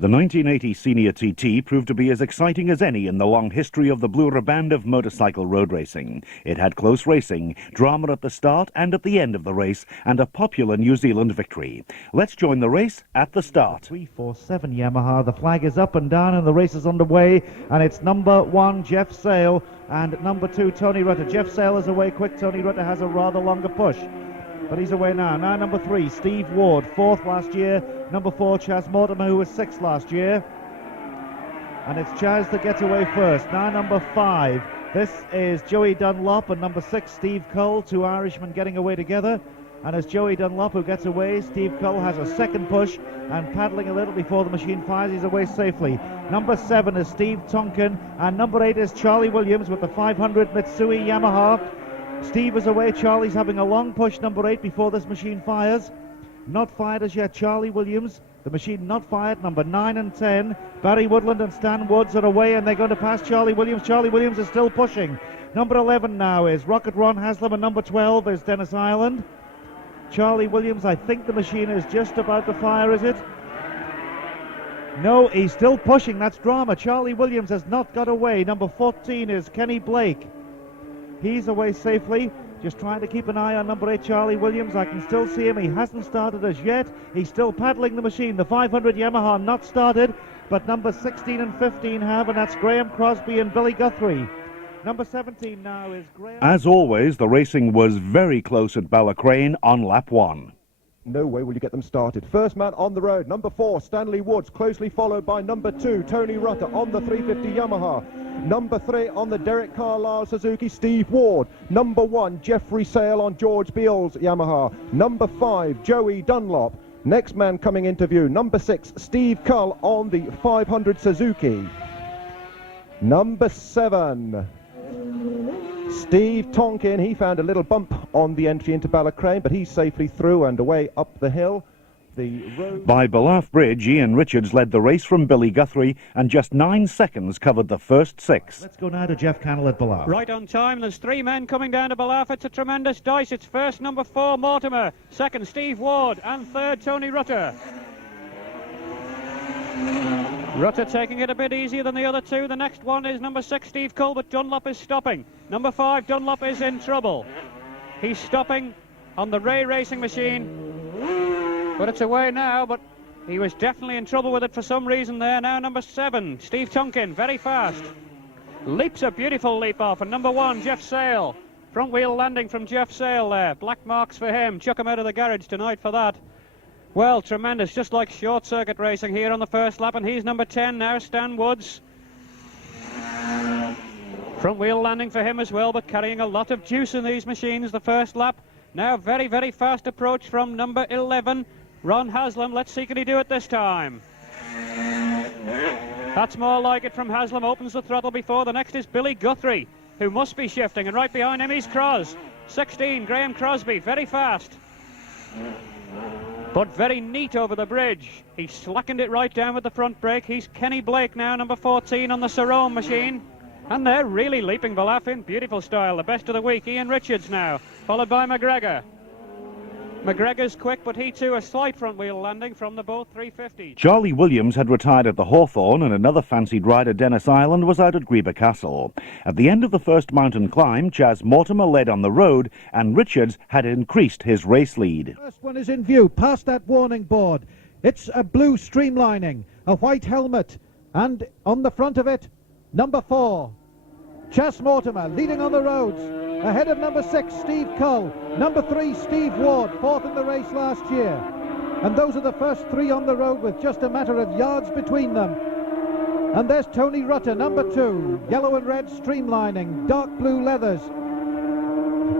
The 1980 Senior TT proved to be as exciting as any in the long history of the Blue Riband of motorcycle road racing. It had close racing, drama at the start and at the end of the race, and a popular New Zealand victory. Let's join the race at the start. 347 Yamaha. The flag is up and down and the race is underway, and it's number 1 Jeff Sale and number 2 Tony Rutter. Jeff Sale is away quick. Tony Rutter has a rather longer push, but he's away now. Now number 3, Steve Ward, 4th last year. Number 4, Chaz Mortimer, who was 6th last year. And it's Chaz that gets away first. Now number 5, this is Joey Dunlop, and number 6, Steve Cull, 2 Irishmen getting away together. And as Joey Dunlop who gets away, Steve Cull has a second push and paddling a little before the machine fires, he's away safely. Number 7 is Steve Tonkin, and number 8 is Charlie Williams with the 500 Mitsui Yamaha. Steve is away. Charlie's having a long push, number 8, before this machine fires. Not fired as yet, Charlie Williams. The machine not fired, number 9 and 10. Barry Woodland and Stan Woods are away, and they're going to pass Charlie Williams. Charlie Williams is still pushing. Number 11 now is Rocket Ron Haslam, and number 12 is Dennis Ireland. Charlie Williams, I think the machine is just about to fire, is it? No, he's still pushing. That's drama. Charlie Williams has not got away. Number 14 is Kenny Blake. He's away safely. Just trying to keep an eye on number 8, Charlie Williams. I can still see him. He hasn't started as yet. He's still paddling the machine. The 500 Yamaha not started, but number 16 and 15 have, and that's Graham Crosby and Billie Guthrie. Number 17 now is Graham. As always, the racing was very close at Ballacrane on lap 1. No way will you get them started. First man on the road, number 4, Stanley Woods, closely followed by number 2, Tony Rutter on the 350 Yamaha. Number 3 on the Derek Carlisle Suzuki, Steve Ward. Number 1, Jeffrey Sale on George Beale's Yamaha. Number 5, Joey Dunlop. Next man coming into view, number 6, Steve Cull on the 500 Suzuki. Number 7, Steve Tonkin. He found a little bump on the entry into Ballacrane, but he's safely through and away up the hill. By Ballaugh Bridge, Ian Richards led the race from Billie Guthrie, and just 9 seconds covered the first 6. Let's go now to Jeff Cannell at Ballaugh. Right on time. There's 3 men coming down to Ballaugh. It's a tremendous dice. It's first number 4 Mortimer, second Steve Ward, and third Tony Rutter. Rutter taking it a bit easier than the other 2. The next one is number 6 Steve Cull, but Dunlop is stopping. Number 5 Dunlop is in trouble. He's stopping on the Ray Racing machine. But it's away now, but he was definitely in trouble with it for some reason there. Now number 7, Steve Tonkin, very fast. Leaps a beautiful leap off. And number 1, Jeff Sale. Front wheel landing from Jeff Sale there. Black marks for him. Chuck him out of the garage tonight for that. Well, tremendous, just like short circuit racing here on the first lap. And he's number 10 now, Stan Woods. Front wheel landing for him as well, but carrying a lot of juice in these machines the first lap. Now very, very fast approach from number 11. Ron Haslam, let's see, can he do it this time? That's more like it from Haslam, opens the throttle before. The next is Billie Guthrie, who must be shifting, and right behind him he's Cros. 16, Graham Crosby, very fast. But very neat over the bridge. He slackened it right down with the front brake. He's Kenny Blake now, number 14 on the Sarone machine. And they're really leaping Ballaugh in beautiful style. The best of the week, Ian Richards now, followed by McGregor. McGregor's quick, but he too a slight front wheel landing from the both 350s. Charlie Williams had retired at the Hawthorne, and another fancied rider, Dennis Ireland, was out at Greeba Castle. At the end of the first mountain climb, Chaz Mortimer led on the road, and Richards had increased his race lead. First one is in view, past that warning board. It's a blue streamlining, a white helmet, and on the front of it, number 4, Chaz Mortimer, leading on the roads. Ahead of number 6, Steve Cull. Number 3, Steve Ward, 4th in the race last year. And those are the first 3 on the road with just a matter of yards between them. And there's Tony Rutter, number 2. Yellow and red streamlining, dark blue leathers.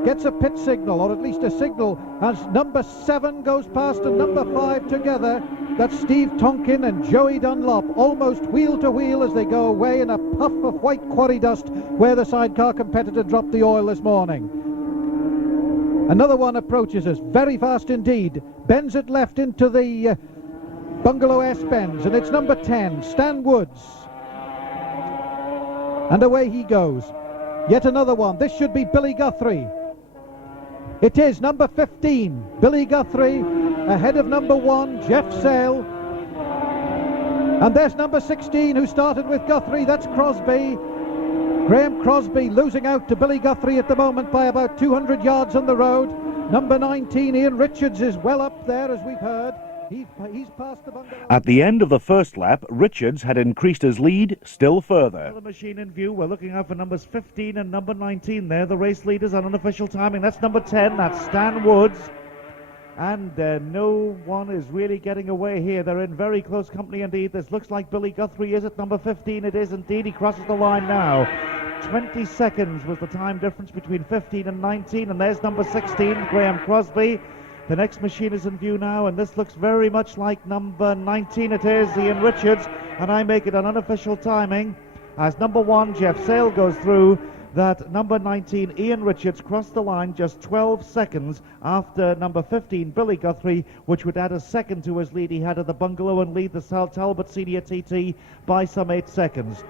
Gets a pit signal, or at least a signal, as number 7 goes past and number 5 together. That's Steve Tonkin and Joey Dunlop, almost wheel to wheel as they go away in a puff of white quarry dust where the sidecar competitor dropped the oil this morning. Another one approaches us, very fast indeed, bends it left into the Bungalow S bends, and it's number 10, Stan Woods. And away he goes. Yet another one. This should be Billie Guthrie. It is number 15, Billie Guthrie, ahead of number 1, Jeff Sale. And there's number 16, who started with Guthrie. That's Crosby. Graham Crosby losing out to Billie Guthrie at the moment by about 200 yards on the road. Number 19, Ian Richards, is well up there, as we've heard. He's past the bungalow. At the end of the first lap, Richards had increased his lead still further. The machine in view. We're looking out for numbers 15 and number 19 there, the race leaders on unofficial timing. That's number 10, that's Stan Woods. And no one is really getting away here. They're in very close company indeed. This looks like Billie Guthrie is at number 15. It is indeed. He crosses the line now. 20 seconds was the time difference between 15 and 19. And there's number 16, Graham Crosby. The next machine is in view now, and this looks very much like number 19. It is Ian Richards, and I make it an unofficial timing. As number 1, Jeff Sale, goes through, that number 19, Ian Richards, crossed the line just 12 seconds after number 15, Billie Guthrie, which would add a second to his lead he had at the bungalow and lead the Talbot Senior TT by some 8 seconds.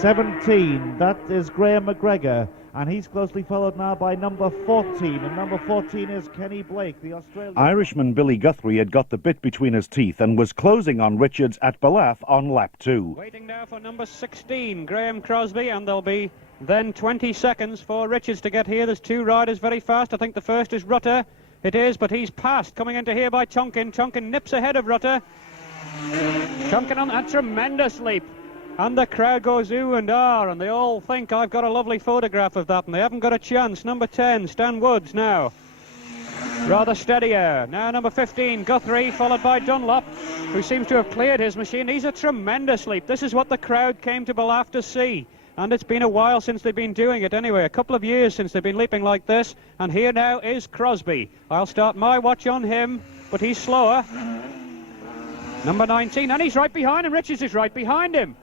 17, that is Graham McGregor, and he's closely followed now by number 14, and number 14 is Kenny Blake, the Australian. Irishman Billie Guthrie had got the bit between his teeth and was closing on Richards at Ballaugh on lap 2. Waiting now for number 16, Graham Crosby, and there'll be then 20 seconds for Richards to get here. There's 2 riders very fast. I think the first is Rutter. It is, but he's passed. Coming into here by Tonkin. Tonkin nips ahead of Rutter. Tonkin on a tremendous leap. And the crowd goes ooh and ah, and they all think I've got a lovely photograph of that, and they haven't got a chance. Number 10, Stan Woods now. Rather steadier. Now number 15, Guthrie, followed by Dunlop, who seems to have cleared his machine. He's a tremendous leap. This is what the crowd came to Ballaugh to see. And it's been a while since they've been doing it anyway, a couple of years since they've been leaping like this. And here now is Crosby. I'll start my watch on him, but he's slower. Number 19, and he's right behind him. Richards is right behind him.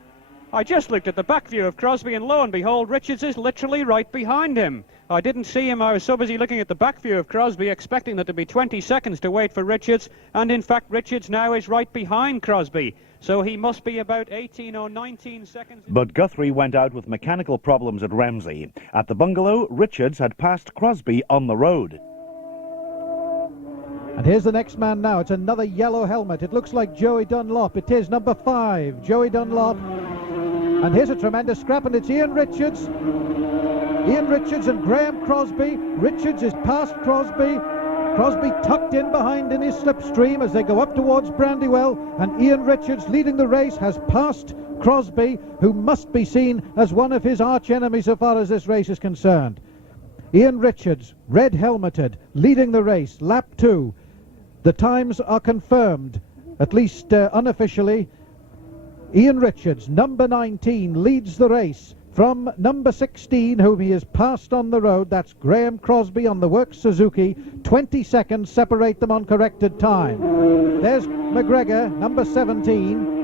I just looked at the back view of Crosby, and lo and behold, Richards is literally right behind him. I didn't see him. I was so busy looking at the back view of Crosby, expecting there to be 20 seconds to wait for Richards, and in fact Richards now is right behind Crosby, so he must be about 18 or 19 seconds. But Guthrie went out with mechanical problems at Ramsey. At the bungalow, Richards had passed Crosby on the road. And here's the next man now. It's another yellow helmet. It looks like Joey Dunlop. It is number 5, Joey Dunlop. And here's a tremendous scrap, and it's Ian Richards. Ian Richards and Graham Crosby. Richards is past Crosby. Crosby tucked in behind in his slipstream as they go up towards Brandywell. And Ian Richards, leading the race, has passed Crosby, who must be seen as one of his arch enemies so far as this race is concerned. Ian Richards, red helmeted, leading the race, lap 2. The times are confirmed, at least unofficially. Ian Richards, number 19, leads the race from number 16, whom he has passed on the road. That's Graham Crosby on the Works Suzuki. 20 seconds separate them on corrected time. There's McGregor, number 17.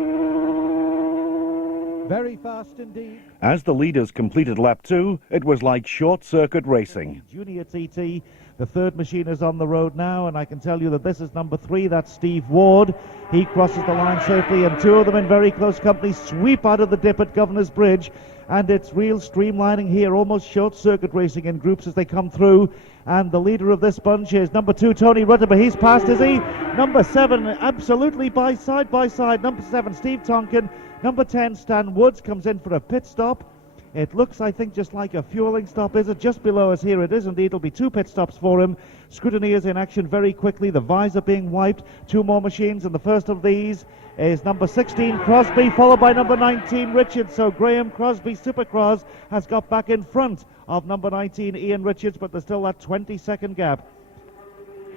Very fast indeed. As the leaders completed lap 2, it was like short-circuit racing. Junior TT, the third machine is on the road now, and I can tell you that this is number 3, that's Steve Ward. He crosses the line safely, and 2 of them in very close company sweep out of the dip at Governor's Bridge, and it's real streamlining here, almost short-circuit racing in groups as they come through. And the leader of this bunch is number 2, Tony Rutter, but he's passed, is he? Number 7, absolutely side by side. Number 7, Steve Tonkin. Number 10, Stan Woods, comes in for a pit stop. It looks, I think, just like a fueling stop, is it? Just below us here it is indeed. It'll be 2 pit stops for him. Scrutiny is in action very quickly. The visor being wiped. 2 more machines, and the first of these is number 16, Crosby, followed by number 19, Richards. So Graham Crosby, Supercross, has got back in front of number 19, Ian Richards, but there's still that 20-second gap.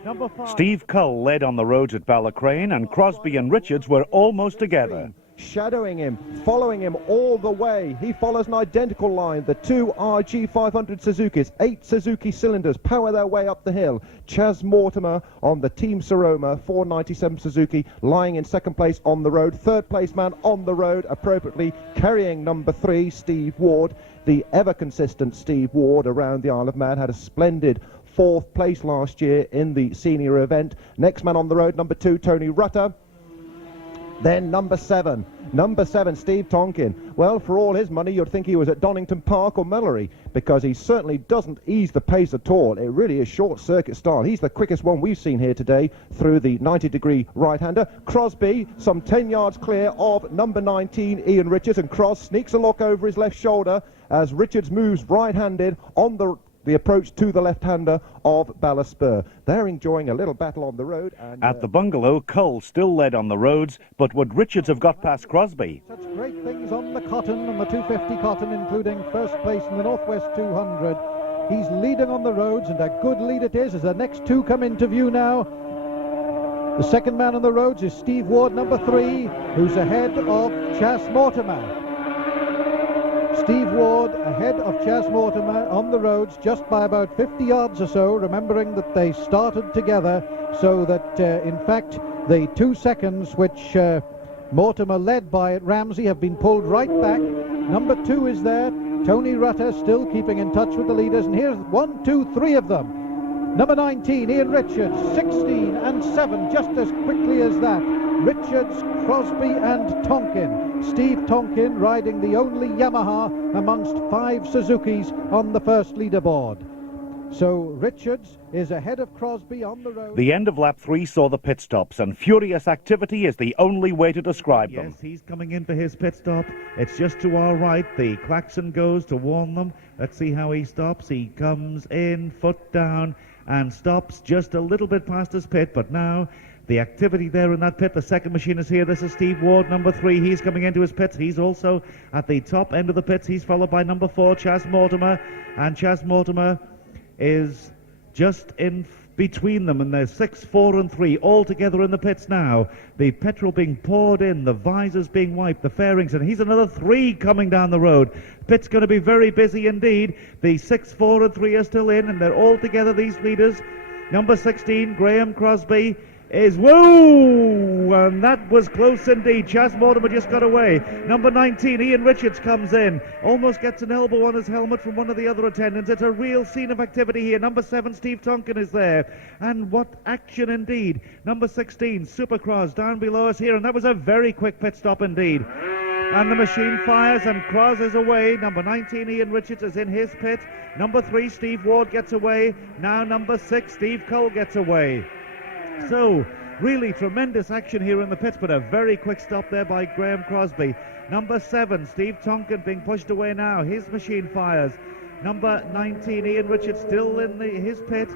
Number 5. Steve Cull led on the roads at Ballacrane, and Crosby and Richards were almost together. Shadowing him, following him all the way. He follows an identical line. The 2 RG500 Suzukis, 8 Suzuki cylinders, power their way up the hill. Chas Mortimer on the Team Saroma 497 Suzuki, lying in second place on the road. Third place man on the road, appropriately carrying number 3, Steve Ward. The ever consistent Steve Ward around the Isle of Man had a splendid 4th place last year in the senior event. Next man on the road, number 2, Tony Rutter. Then number 7, Number 7, Steve Tonkin. Well, for all his money, you'd think he was at Donington Park or Mellery, because he certainly doesn't ease the pace at all. It really is short-circuit style. He's the quickest one we've seen here today through the 90-degree right-hander. Crosby, some 10 yards clear of number 19, Ian Richards, and Cross sneaks a look over his left shoulder as Richards moves right-handed on the approach to the left-hander of Ballyspur. They're enjoying a little battle on the road. And, At the bungalow, Cull still led on the roads, but would Richards have got past Crosby? Such great things on the cotton, and the 250 cotton, including first place in the Northwest 200. He's leading on the roads, and a good lead it is as the next two come into view now. The second man on the roads is Steve Ward, number 3, who's ahead of Chas Mortimer. Steve Ward ahead of Chas Mortimer on the roads just by about 50 yards or so, remembering that they started together, so that in fact the 2 seconds which Mortimer led by at Ramsey have been pulled right back. Number 2 is there, Tony Rutter, still keeping in touch with the leaders, and here's 1, 2, 3 of them. Number 19, Ian Richards, 16 and 7, just as quickly as that. Richards, Crosby and Tonkin. Steve Tonkin riding the only Yamaha amongst 5 Suzukis on the first leaderboard. So Richards is ahead of Crosby on the road. The end of lap 3 saw the pit stops, and furious activity is the only way to describe them. Yes, he's coming in for his pit stop. It's just to our right. The klaxon goes to warn them. Let's see how he stops. He comes in, foot down, and stops just a little bit past his pit, but now the activity there in that pit. The second machine is here. This is Steve Ward, number 3. He's coming into his pits. He's also at the top end of the pits. He's followed by number 4, Chas Mortimer, and Chas Mortimer is just in between them, and there's 6, 4 and 3 all together in the pits now. The petrol being poured in, the visors being wiped, the fairings, and he's another 3 coming down the road. Pit's going to be very busy indeed. The 6, 4 and 3 are still in, and they're all together, these leaders. Number 16, Graham Crosby, is whoa, and that was close indeed. Chas Mortimer just got away. Number 19, Ian Richards, comes in, almost gets an elbow on his helmet from one of the other attendants. It's a real scene of activity here. Number 7, Steve Tonkin, is there, and what action indeed. Number 16, Supercross, down below us here, and that was a very quick pit stop indeed. And the machine fires, and Cross is away. Number 19, Ian Richards, is in his pit. Number 3, Steve Ward, gets away. Now number 6, Steve Cull, gets away. So, really tremendous action here in the pits, but a very quick stop there by Graham Crosby. Number 7, Steve Tonkin, being pushed away now. His machine fires. Number 19, Ian Richards, still in his pit.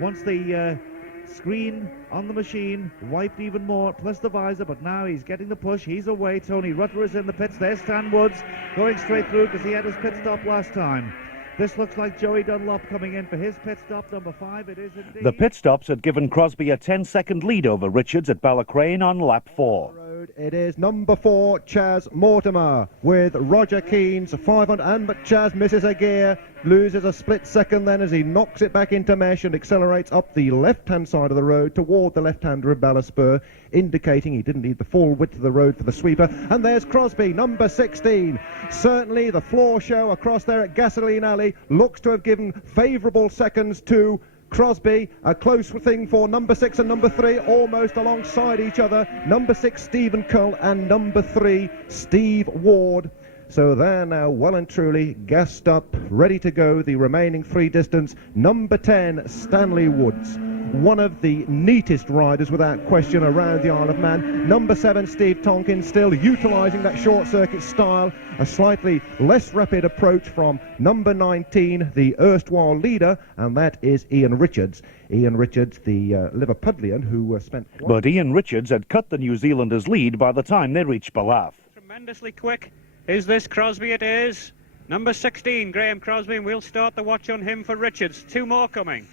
Once the screen on the machine wiped even more, plus the visor, but now he's getting the push. He's away. Tony Rutter is in the pits. There's Stan Woods going straight through because he had his pit stop last time. This looks like Joey Dunlop coming in for his pit stop, number 5. It is indeed. The pit stops had given Crosby a 10-second lead over Richards at Ballacrane on lap 4. It is number 4, Chas Mortimer, with Roger Keynes, 500, but Chas misses a gear, loses a split second then as he knocks it back into mesh and accelerates up the left-hand side of the road toward the left-hander of Ballyspur, indicating he didn't need the full width of the road for the sweeper. And there's Crosby, number 16. Certainly the floor show across there at Gasoline Alley looks to have given favourable seconds to Crosby. A close thing for number 6 and number 3, almost alongside each other. Number 6, Stephen Cull, and number 3, Steve Ward. So they're now well and truly gassed up, ready to go. The remaining 3 distance. Number 10, Stanley Woods, one of the neatest riders without question around the Isle of Man. Number 7, Steve Tonkin, still utilising that short circuit style. A slightly less rapid approach from number 19, the erstwhile leader, and that is Ian Richards. Ian Richards, the Liverpudlian, who spent... But Ian Richards had cut the New Zealanders' lead by the time they reached Ballaugh. Tremendously quick. Is this Crosby? It is. Number 16, Graham Crosby, and we'll start the watch on him for Richards. 2 more coming.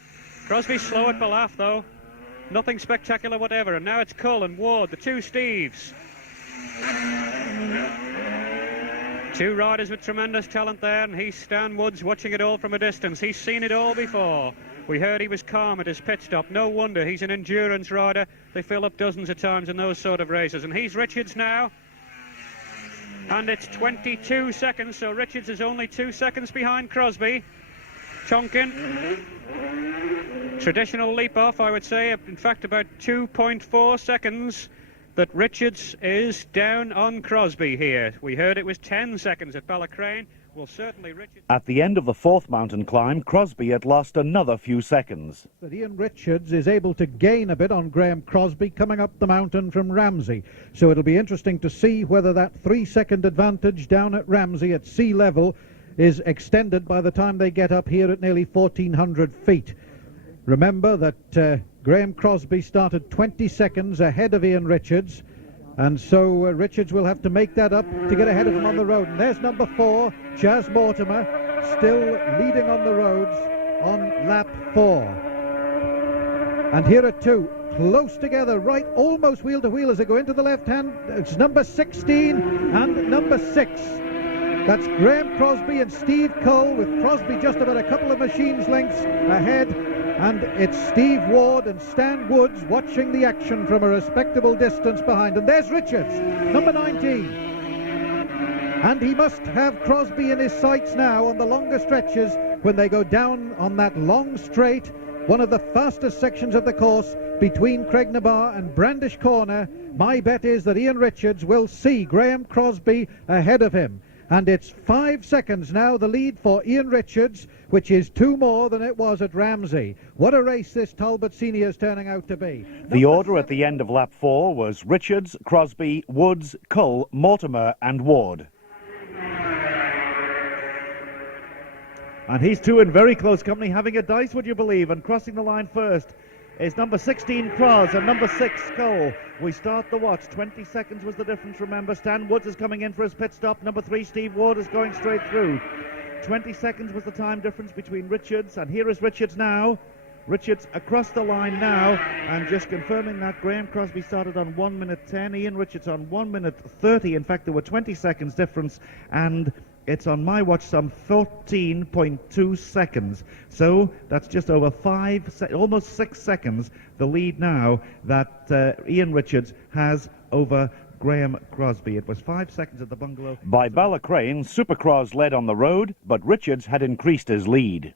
Crosby's slow at Ballaugh, though. Nothing spectacular whatever. And now it's Cull and Ward, the 2 Steves. 2 riders with tremendous talent there, and he's Stan Woods watching it all from a distance. He's seen it all before. We heard he was calm at his pit stop. No wonder, he's an endurance rider. They fill up dozens of times in those sort of races. And he's Richards now. And it's 22 seconds, so Richards is only 2 seconds behind Crosby. Tonkin, traditional leap off, I would say, in fact about 2.4 seconds that Richards is down on Crosby here. We heard it was 10 seconds at Ballycrane. Well, certainly Richards... At the end of the fourth mountain climb, Crosby had lost another few seconds. That Ian Richards is able to gain a bit on Graham Crosby coming up the mountain from Ramsey. So it'll be interesting to see whether that 3-second advantage down at Ramsey at sea level is extended by the time they get up here at nearly 1,400 feet. Remember that Graham Crosby started 20 seconds ahead of Ian Richards, and so Richards will have to make that up to get ahead of him on the road. And there's number 4, Chas Mortimer, still leading on the roads on lap 4. And here are 2, close together, right, almost wheel to wheel as they go into the left hand. It's number 16 and number 6. That's Graham Crosby and Steve Cole, with Crosby just about a couple of machines lengths ahead. And it's Steve Ward and Stan Woods watching the action from a respectable distance behind. And there's Richards, number 19. And he must have Crosby in his sights now on the longer stretches when they go down on that long straight, one of the fastest sections of the course between Craignabar and Brandish Corner. My bet is that Ian Richards will see Graham Crosby ahead of him. And it's 5 seconds now, the lead for Ian Richards, which is 2 more than it was at Ramsey. What a race this Talbot Senior is turning out to be. The order at the end of lap 4 was Richards, Crosby, Woods, Cull, Mortimer and Ward. And he's 2 in very close company, having a dice, would you believe, and crossing the line first is number 16 Cros and number 6 Cole. We start the watch. 20 seconds was the difference, remember. Stan Woods is coming in for his pit stop. Number 3 Steve Ward is going straight through. 20 seconds was the time difference between Richards, and here is Richards now. Richards across the line now, and just confirming that Graham Crosby started on 1 minute 10, Ian Richards on 1 minute 30. In fact, there were 20 seconds difference, and it's on my watch some 14.2 seconds. So that's just over almost 6 seconds, the lead now that Ian Richards has over Graham Crosby. It was 5 seconds at the bungalow. By Ballycrane, Supercross led on the road, but Richards had increased his lead.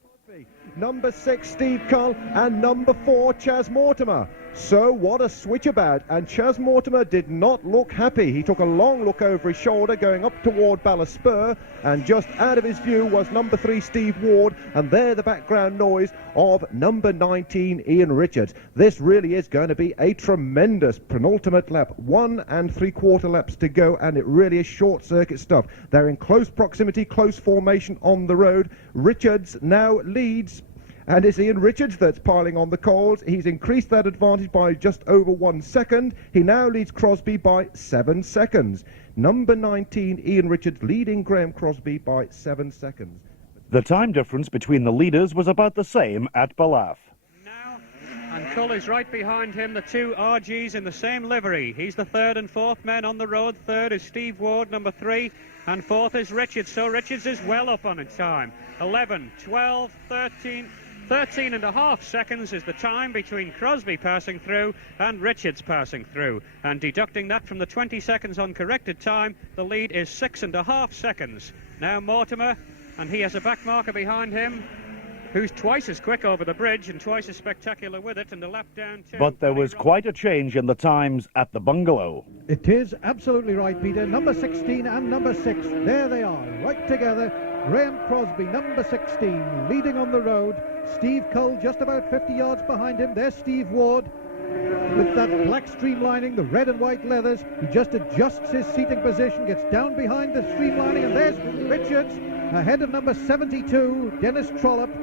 Number 6 Steve Cull and number 4 Chas Mortimer. So what a switch about, and Chas Mortimer did not look happy. He took a long look over his shoulder going up toward Ballyspur, and just out of his view was number 3 Steve Ward, and there the background noise of number 19 Ian Richards. This really is going to be a tremendous penultimate lap. 1 3/4 laps to go, and it really is short circuit stuff. They're in close proximity, close formation on the road. Richards now leads, and it's Ian Richards that's piling on the coals. He's increased that advantage by just over 1 second. He now leads Crosby by 7 seconds. Number 19, Ian Richards, leading Graham Crosby by 7 seconds. The time difference between the leaders was about the same at Ballaugh. Now, and Cull is right behind him, the 2 RGs in the same livery. He's the 3rd and 4th men on the road. 3rd is Steve Ward, number 3, and 4th is Richards. So Richards is well up on his time. 11, 12, 13... 13 and a half seconds is the time between Crosby passing through and Richards passing through. And deducting that from the 20 seconds on corrected time, the lead is 6.5 seconds. Now Mortimer, and he has a back marker behind him, who's twice as quick over the bridge and twice as spectacular with it, and a lap down too. But there was quite a change in the times at the bungalow. It is absolutely right, Peter. Number 16 and number 6, there they are, right together. Graham Crosby, number 16, leading on the road. Steve Cull just about 50 yards behind him. There's Steve Ward with that black streamlining, the red and white leathers. He just adjusts his seating position, gets down behind the streamlining, and there's Richards ahead of number 72, Dennis Trollope.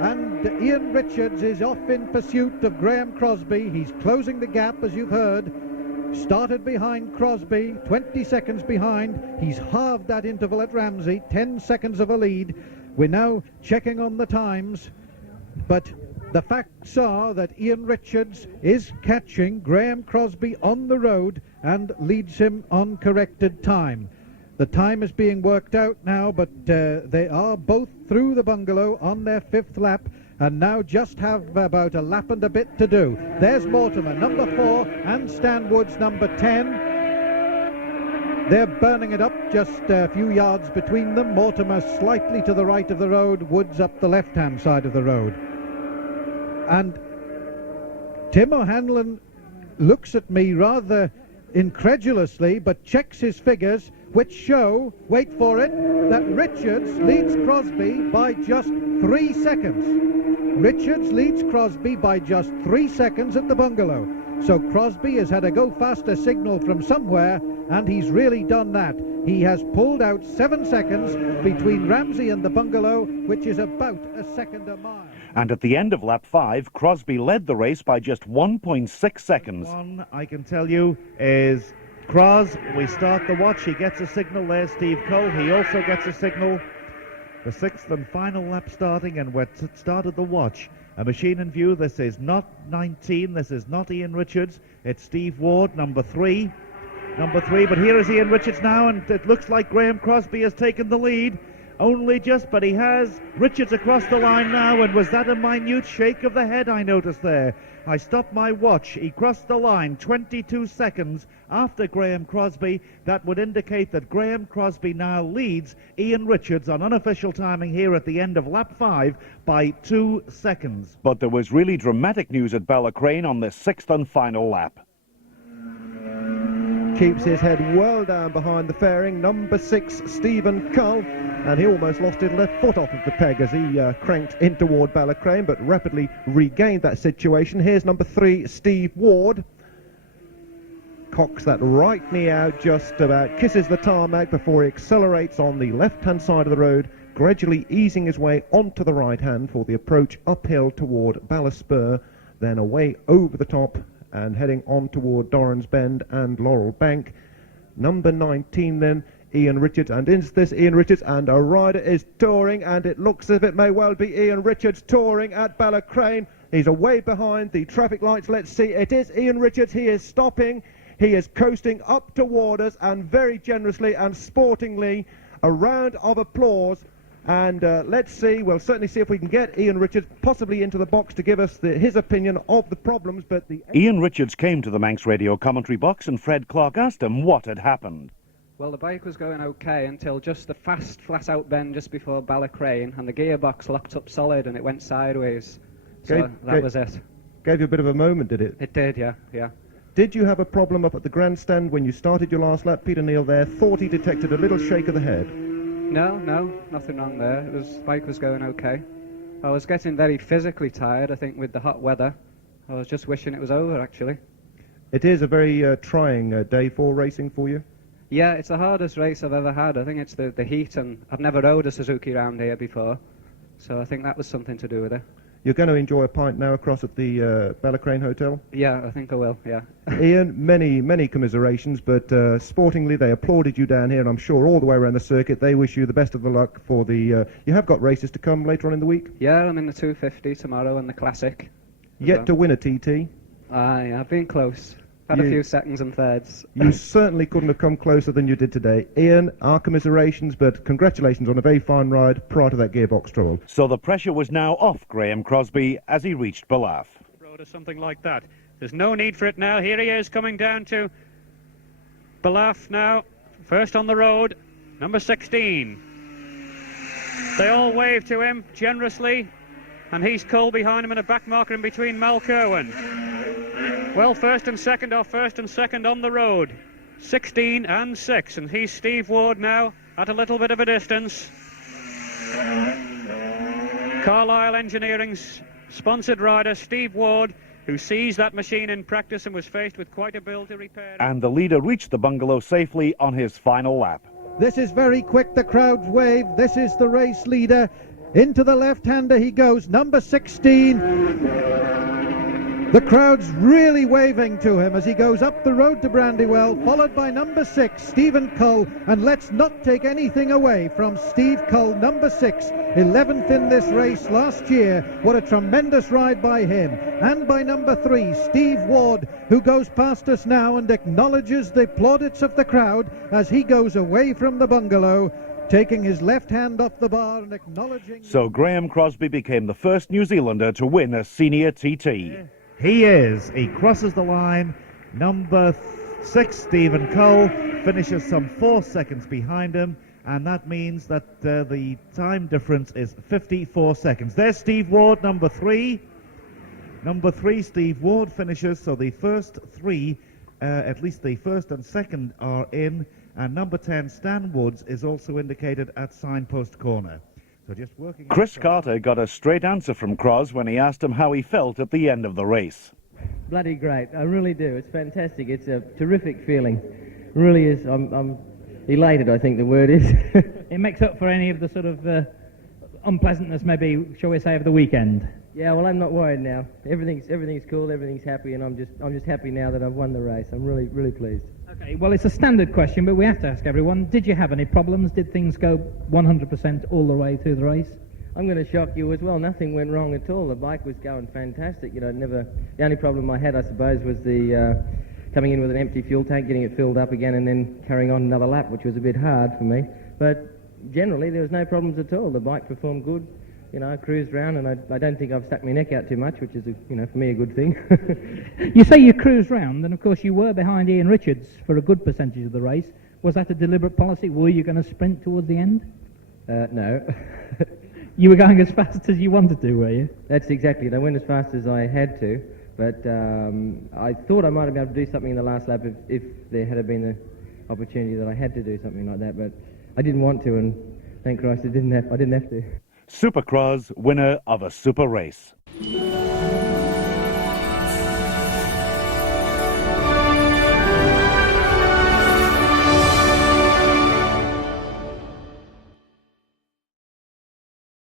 And Ian Richards is off in pursuit of Graham Crosby. He's closing the gap, as you've heard. Started behind Crosby, 20 seconds behind. He's halved that interval at Ramsey, 10 seconds of a lead. We're now checking on the times, but the facts are that Ian Richards is catching Graham Crosby on the road and leads him on corrected time. The time is being worked out now, but they are both through the bungalow on their 5th lap, and now just have about a lap and a bit to do. There's Mortimer, number 4, and Stan Woods, number 10. They're burning it up, just a few yards between them. Mortimer slightly to the right of the road, Woods up the left-hand side of the road. And Tim O'Hanlon looks at me rather incredulously, but checks his figures, which show, wait for it, that Richards leads Crosby by just 3 seconds. Richards leads Crosby by just 3 seconds at the bungalow. So Crosby has had a go faster signal from somewhere, and he's really done that. He has pulled out 7 seconds between Ramsey and the bungalow, which is about a second a mile. And at the end of lap 5, Crosby led the race by just 1.6 seconds. One I can tell you is Cros. We start the watch. He gets a signal there, Steve Cole. He also gets a signal. The 6th and final lap starting, and we're started the watch. A machine in view. This is not 19. This is not Ian Richards. It's Steve Ward, number 3. Number 3, but here is Ian Richards now, and it looks like Graham Crosby has taken the lead. Only just, but he has Richards across the line now, and was that a minute shake of the head I noticed there? I stopped my watch. He crossed the line 22 seconds after Graham Crosby. That would indicate that Graham Crosby now leads Ian Richards on unofficial timing here at the end of lap 5 by 2 seconds. But there was really dramatic news at Ballycrane on this 6th and final lap. Keeps his head well down behind the fairing, number 6, Stephen Cull, and he almost lost his left foot off of the peg as he cranked in toward Ballycrane, but rapidly regained that situation. Here's number 3, Steve Ward. Cocks that right knee out just about, kisses the tarmac before he accelerates on the left-hand side of the road, gradually easing his way onto the right hand for the approach uphill toward Ballyspur, then away over the top and heading on toward Doran's Bend and Laurel Bank. Number 19 then, Ian Richards, and is this Ian Richards, and a rider is touring, and it looks as if it may well be Ian Richards touring at Ballycrane. He's away behind the traffic lights. Let's see, it is Ian Richards. He is stopping, he is coasting up toward us, and very generously and sportingly a round of applause. And let's see, we'll certainly see if we can get Ian Richards possibly into the box to give us his opinion of the problems. But Ian Richards came to the Manx Radio commentary box, and Fred Clark asked him what had happened. Well, the bike was going okay until just the fast flat-out bend just before Ballycrane, and the gearbox locked up solid and it went sideways. So that was it. Gave you a bit of a moment, did it? It did, yeah. Did you have a problem up at the grandstand when you started your last lap? Peter Kneale there thought he detected a little shake of the head. No, nothing wrong there. The bike was going okay. I was getting very physically tired, I think, with the hot weather. I was just wishing it was over, actually. It is a very trying day for racing for you. Yeah, it's the hardest race I've ever had. I think it's the heat, and I've never rode a Suzuki round here before, so I think that was something to do with it. You're going to enjoy a pint now across at the Ballycrane Hotel? Yeah, I think I will, yeah. Ian, many commiserations, but sportingly they applauded you down here, and I'm sure all the way around the circuit they wish you the best of the luck for the... you have got races to come later on in the week? Yeah, I'm in the 250 tomorrow and the Classic. Yet to win a TT? Yeah, I've been close. Had a few seconds and thirds. You certainly couldn't have come closer than you did today. Ian, our commiserations, but congratulations on a very fine ride prior to that gearbox trouble. So the pressure was now off Graham Crosby as he reached Balaf. Road or something like that. There's no need for it now. Here he is coming down to Balaf now. First on the road, number 16. They all wave to him generously, and he's Cole behind him and a back marker in between Mel Kerwin. Well, first and second on the road. 16 and 6, and he's Steve Ward now at a little bit of a distance. Carlisle Engineering's sponsored rider, Steve Ward, who sees that machine in practice and was faced with quite a bill to repair it. And the leader reached the bungalow safely on his final lap. This is very quick, the crowds wave. This is the race leader. Into the left-hander he goes, number 16. The crowd's really waving to him as he goes up the road to Brandywell, followed by number 6, Stephen Cull. And let's not take anything away from Steve Cull, number 6, 11th in this race last year. What a tremendous ride by him. And by number 3, Steve Ward, who goes past us now and acknowledges the plaudits of the crowd as he goes away from the bungalow, taking his left hand off the bar and acknowledging... So Graham Crosby became the first New Zealander to win a senior TT. He is. He crosses the line. Number 6, Stephen Cole, finishes some 4 seconds behind him, and that means that the time difference is 54 seconds. There's Steve Ward, number 3. Number 3, Steve Ward finishes, so the first 3 At least the first and second are in, and number 10, Stan Woods, is also indicated at signpost corner. So just working. Chris Carter got a straight answer from Cros when he asked him how he felt at the end of the race. Bloody great, I really do. It's fantastic. It's a terrific feeling. It really is. I'm elated, I think the word is. It makes up for any of the sort of unpleasantness, maybe, shall we say, of the weekend. Yeah, well, I'm not worried now. Everything's cool, everything's happy, and I'm just happy now that I've won the race. I'm really pleased. Okay, well, it's a standard question, but we have to ask everyone, did you have any problems? Did things go 100% all the way through the race? I'm going to shock you as well. Nothing went wrong at all. The bike was going fantastic. You know, the only problem I had, I suppose, was the coming in with an empty fuel tank, getting it filled up again, and then carrying on another lap, which was a bit hard for me. But generally, there was no problems at all. The bike performed good. You know, I cruised around, and I don't think I've stuck my neck out too much, which is, for me, a good thing. You say you cruised round, and of course you were behind Ian Richards for a good percentage of the race. Was that a deliberate policy? Were you going to sprint towards the end? No. You were going as fast as you wanted to, were you? That's exactly it. I went as fast as I had to, but I thought I might have been able to do something in the last lap if there had been the opportunity that I had to do something like that, but I didn't want to, and thank Christ I didn't have to. Super Cros, winner of a super race.